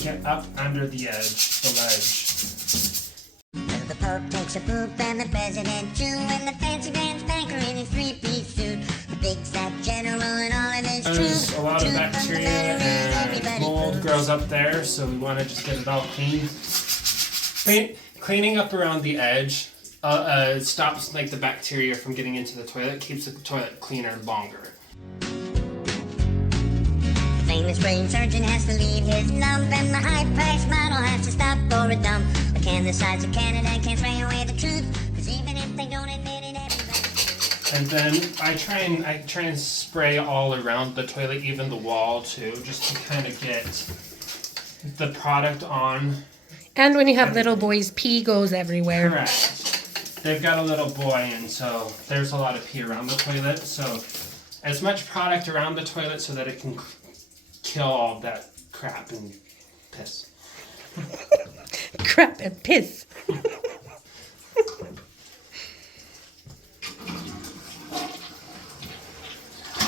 to get up under the edge, the ledge. The Pope takes a poop and the President too, and the fancy pants banker in his three-piece suit, the big fat general and all of his There's troops. a lot of bacteria and mold grows up there, so we want to just get it all clean. Cleaning up around the edge stops like the bacteria from getting into the toilet, keeps the toilet cleaner longer. The famous brain surgeon has to leave his lump, and the high-priced model has to stop for a dump. But can the sides of Canada can't spray away the truth, because even if they don't admit it, everybody... And then I try and spray all around the toilet, even the wall too, just to kind of get the product on. And when you have little boys, pee goes everywhere. Correct. They've got a little boy, and so there's a lot of pee around the toilet. So as much product around the toilet so that it can kill all that crap and piss. Crap and piss.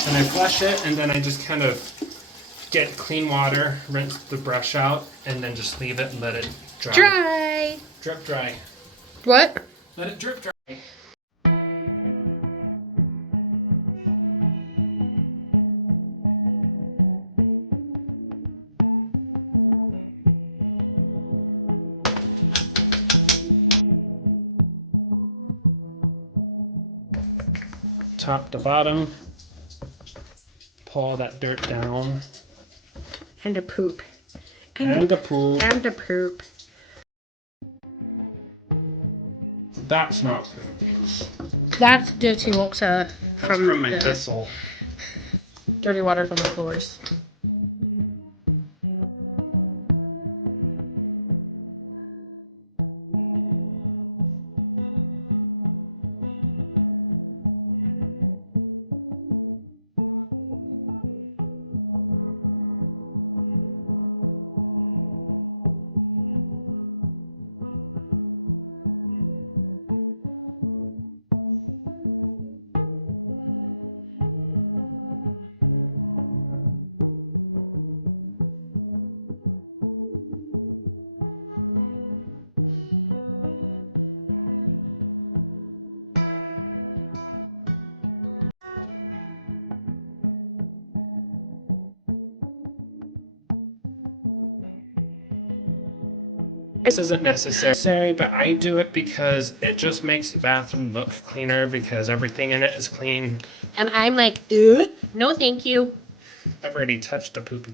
And I flush it, and then I just kind of get clean water, rinse the brush out, and then just leave it and let it dry. Dry. Drip dry. What? Let it drip dry. Top to bottom. Pull that dirt down. And a poop. And the pool. And a poop. That's not poop. That's dirty water From my the thistle. dirty water from the floors. This isn't necessary, but I do it because it just makes the bathroom look cleaner because everything in it is clean. And I'm like, ew, no thank you. I've already touched the poopy.